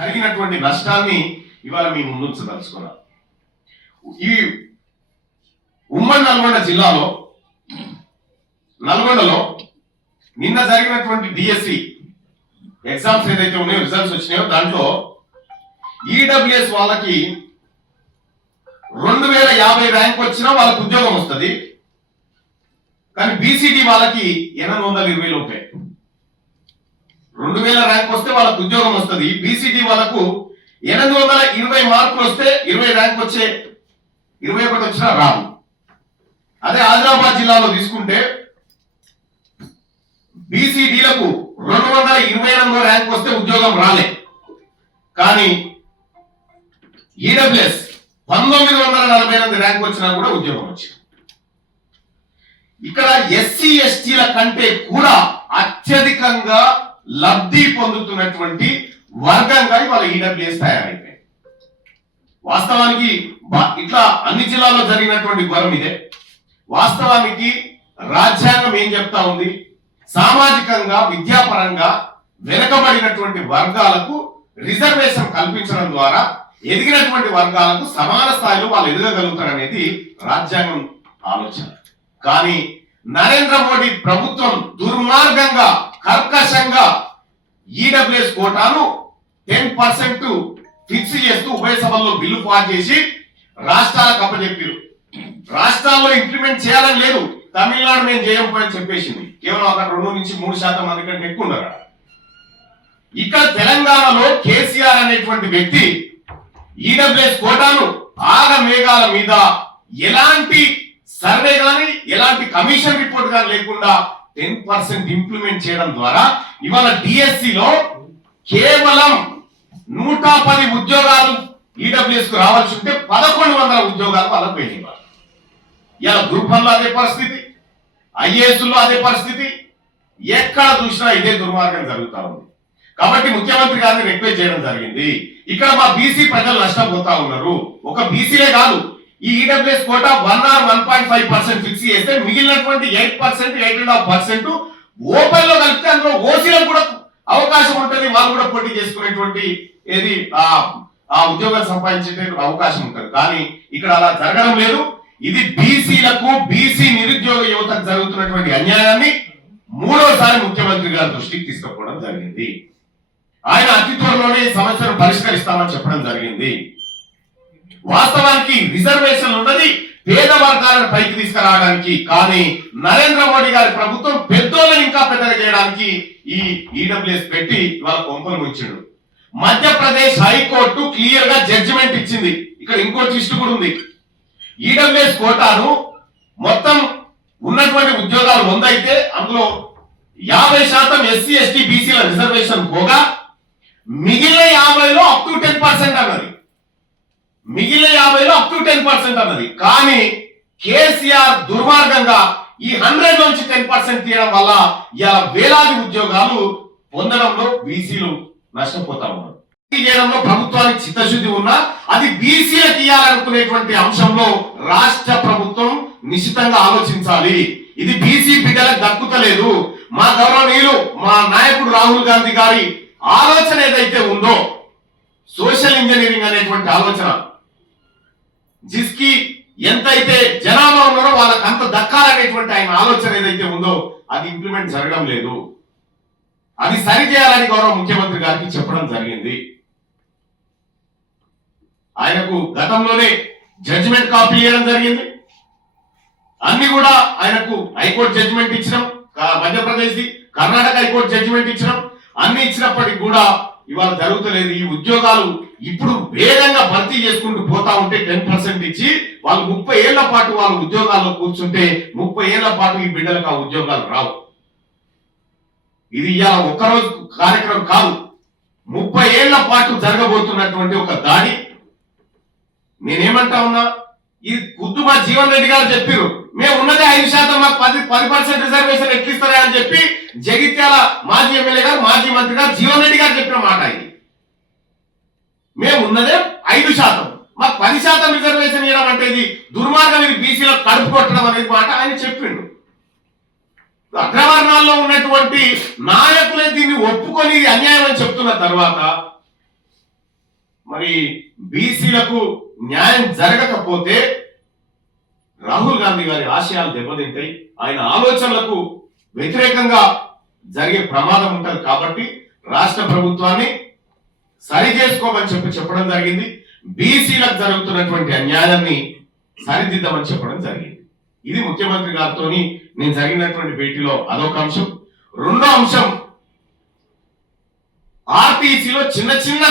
జరిగినటువంటి నష్టాన్ని ఇవాళ మీ ముందుంచదలుచుకున్నాం ఈ ఉమ్మడి నల్గొండ జిల్లాలో నల్గొండలో నిన్న జరిగినటువంటి డిఎస్సి ఎగ్జామ్స్ ఏదైతే ఉన్నాయో రిజల్ట్స్ వచ్చినాయో దాంట్లో ఈడబ్ల్యూఎస్ వాళ్ళకి రెండు వేల యాభై ర్యాంక్ వచ్చినా వాళ్ళకి ఉద్యోగం వస్తుంది. కానీ బీసీడీ వాళ్ళకి ఎనిమిది వందల ఇరవై ఉంటాయి రెండు వేల ర్యాంక్ వస్తే వాళ్ళకు ఉద్యోగం వస్తుంది. బీసీటీ వాళ్ళకు ఎనిమిది వందల ఇరవై మార్కులు వస్తే ఇరవై ర్యాంక్ వచ్చే ఇరవై ఒకటి వచ్చినా రాదు అదే ఆదిలాబాద్ జిల్లాలో తీసుకుంటే బీసీడీలకు రెండు వందల ఇరవై ఎనిమిదో ర్యాంక్ వస్తే ఉద్యోగం రాలే. కానీ ఈడబ్ల్యూఎస్ పంతొమ్మిది వందల నలభై ఎనిమిది ర్యాంక్ వచ్చినా కూడా ఉద్యోగం వచ్చింది. ఇక్కడ ఎస్సీ ఎస్టీల కంటే కూడా అత్యధికంగా లబ్ధి పొందుతున్నటువంటి వర్గంగా ఇవాళ ఈడబ్ల్యూఎస్ తయారైపోయింది. వాస్తవానికి ఇట్లా అన్ని జిల్లాల్లో జరిగినటువంటి ఘోరం ఇదే. వాస్తవానికి రాజ్యాంగం ఏం చెప్తా ఉంది? సామాజికంగా విద్యాపరంగా వెనుకబడినటువంటి వర్గాలకు రిజర్వేషన్ కల్పించడం ద్వారా ఎదిగినటువంటి వర్గాలకు సమాన స్థాయిలో వాళ్ళు ఎదగగలుగుతారనేది రాజ్యాంగం ఆలోచన. కానీ నరేంద్ర మోడీ ప్రభుత్వం దుర్మార్గంగా కర్కశంగా ఈడబ్ల్యూఎస్ కోటాను టెన్ పర్సెంట్ ఫిక్స్ చేస్తూ ఉభయ సభల్లో బిల్లు పాస్ చేసి రాష్ట్రాలకు అప్పచెప్పారు. రాష్ట్రాల్లో ఇంప్లిమెంట్ చేయాలని లేదు. తమిళనాడు నేను చేయకపోయని చెప్పేసింది. కేవలం అక్కడ రెండు నుంచి మూడు శాతం మంది కంటే ఎక్కువ ఉన్నారు ఇక్కడ తెలంగాణలో కేసీఆర్ అనేటువంటి వ్యక్తి ఈడబ్ల్యూఎస్ కోటాను ఆగ మేఘాల మీద ఎలాంటి సర్వే గాని ఎలాంటి కమిషన్ రిపోర్ట్ గాని లేకుండా టెన్ పర్సెంట్ ఇంప్లిమెంట్ చేయడం ద్వారా ఇవాళ డిఎస్సిలో కేవలం నూట పది ఉద్యోగాలు ఈడబ్ల్యూఎస్కు రావాల్సి ఉంటే పదకొండు వందల ఉద్యోగాలు వాళ్ళకు వెళ్ళేవారు ఇలా గ్రూప్ అదే పరిస్థితి ఐఏఎస్లో అదే పరిస్థితి ఎక్కడ చూసినా ఇదే దుర్మార్గం జరుగుతూ ఉంది. కాబట్టి ముఖ్యమంత్రి గారిని రిక్వెస్ట్ చేయడం జరిగింది. ఇక్కడ మా బీసీ ప్రజలు నష్టపోతా ఉన్నారు. ఒక బీసీలే కాదు ఈ EWS quota one or one point five percent fix చేస్తే మిగిలినటువంటి eight percent eight and half percent ఓపెన్లో కలిపితే అందులో ఓసీలకు కూడా అవకాశం ఉంటుంది. వాళ్ళు కూడా పోటీ చేసుకునేటువంటి ఏది ఆ ఉద్యోగాలు సంపాదించే అవకాశం ఉంటుంది. కానీ ఇక్కడ అలా జరగడం లేదు. ఇది బీసీలకు బీసీ నిరుద్యోగ యువతకు జరుగుతున్నటువంటి అన్యాయాన్ని మూడోసారి ముఖ్యమంత్రి గారి దృష్టికి తీసుకుపోవడం జరిగింది. ఆయన అతి త్వరలోనే సమస్యను పరిష్కరిస్తామని చెప్పడం జరిగింది. వాస్తవానికి రిజర్వేషన్ ఉన్నది పేద వర్గాలను పైకి తీసుకురావడానికి కానీ నరేంద్ర మోడీ గారి ప్రభుత్వం పెద్దోళ్ళని ఇంకా పెద్దగా చేయడానికి ఈ ఈడబ్ల్యూఎస్ పెట్టి ఇవాళ కొంపలు ముంచాడు. మధ్యప్రదేశ్ హైకోర్టు క్లియర్గా జడ్జిమెంట్ ఇచ్చింది. ఇక్కడ ఇంకో ట్విస్ట్ కూడా ఉంది. ఈడబ్ల్యూఎస్ కోటాను మొత్తం ఉన్నటువంటి ఉద్యోగాలు వంద అయితే అందులో యాభై శాతం ఎస్సీ ఎస్టీ బీసీల రిజర్వేషన్ పోగా మిగిలిన యాభైలో అప్ టు టెన్ పర్సెంట్ అన్నది మిగిలిన యాభైలో అప్ టు టెన్ పర్సెంట్ అన్నది. కానీ కేసీఆర్ దుర్మార్గంగా ఈ హండ్రెడ్ నుంచి టెన్ పర్సెంట్ తీయడం వల్ల ఇలా వేలాది ఉద్యోగాలు పొందడంలో బీసీలు నష్టపోతా ఉన్నారు. ఈ చేయడంలో ప్రభుత్వానికి చిత్తశుద్ధి ఉన్నా అది బీసీలకు ఇవ్వాలనుకునేటువంటి అంశంలో రాష్ట్ర ప్రభుత్వం నిశ్చితంగా ఆలోచించాలి. ఇది బీసీ బిడ్డలకు దక్కుతలేదు. మా గౌరవనీయులు మా నాయకుడు రాహుల్ గాంధీ గారి ఆలోచన ఏదైతే ఉందో సోషల్ ఇంజనీరింగ్ అనేటువంటి ఆలోచన జిస్కి ఎంతైతే జనాభా ఉన్నారో వాళ్ళకి అంత దక్కాలనేటువంటి ఆయన ఆలోచన ఏదైతే ఉందో అది ఇంప్లిమెంట్ జరగడం లేదు. అది సరి చేయాలని గౌరవ ముఖ్యమంత్రి గారికి చెప్పడం జరిగింది. ఆయనకు గతంలోనే జడ్జిమెంట్ కాపీ ఇవ్వడం జరిగింది. అన్ని కూడా ఆయనకు హైకోర్టు జడ్జిమెంట్ ఇచ్చినాం. మధ్యప్రదేశ్ది Madhya Pradesh Karnataka high court judgement ఇచ్చినాం. అన్ని ఇచ్చినప్పటికీ కూడా ఇవాళ జరుగుతలేదు. ఈ ఉద్యోగాలు ఇప్పుడు వేగంగా భర్తీ చేసుకుంటూ పోతా ఉంటే టెన్ పర్సెంట్ ఇచ్చి వాళ్ళు ముప్పై ఏళ్ళ పాటు వాళ్ళ ఉద్యోగాల్లో కూర్చుంటే ముప్పై ఏళ్ళ పాటు ఈ బిడ్డలకు ఆ ఉద్యోగాలు రావు. ఇది ఇలా ఒక్కరోజు కార్యక్రమం కాదు. ముప్పై ఏళ్ళ పాటు జరగబోతున్నటువంటి ఒక దాడి. నేనేమంటా ఉన్నా ఇది గుద్దు మా జీవన్ రెడ్డి గారు చెప్పారు మేము ఉన్నదే ఐదు శాతం మాకు పది పది పర్సెంట్ రిజర్వేషన్ ఎక్కిస్తారా అని చెప్పి జగిత్యాల మాజీ ఎమ్మెల్యే గారు మాజీ మంత్రి గారు జీవన్ రెడ్డి గారు చెప్పిన మాట ఇది. మేము ఉన్నదే ఐదు శాతం. మాకు పది శాతం రిజర్వేషన్ ఇవ్వడం అంటే ఇది దుర్మార్గం ఇది బీసీలో కడుపు కొట్టడం అనేది మాట ఆయన చెప్పిండు. అగ్రవర్ణాల్లో ఉన్నటువంటి నాయకులే దీన్ని ఒప్పుకొని ఇది అన్యాయం అని చెప్తున్న తర్వాత మరి బీసీలకు న్యాయం జరగకపోతే రాహుల్ గాంధీ గారి ఆశయాలు దెబ్బతింటాయి. ఆయన ఆలోచనలకు వ్యతిరేకంగా జరిగే ప్రమాదం ఉంటుంది కాబట్టి రాష్ట్ర ప్రభుత్వాన్ని సరి చేసుకోమని చెప్పి చెప్పడం జరిగింది. బీసీలకు జరుగుతున్నటువంటి అన్యాయాన్ని సరిదిద్దామని చెప్పడం జరిగింది. ఇది ముఖ్యమంత్రి గారితో నేను జరిగినటువంటి భేటీలో అదొక అంశం. రెండో అంశం ఆర్టీసీలో చిన్న చిన్న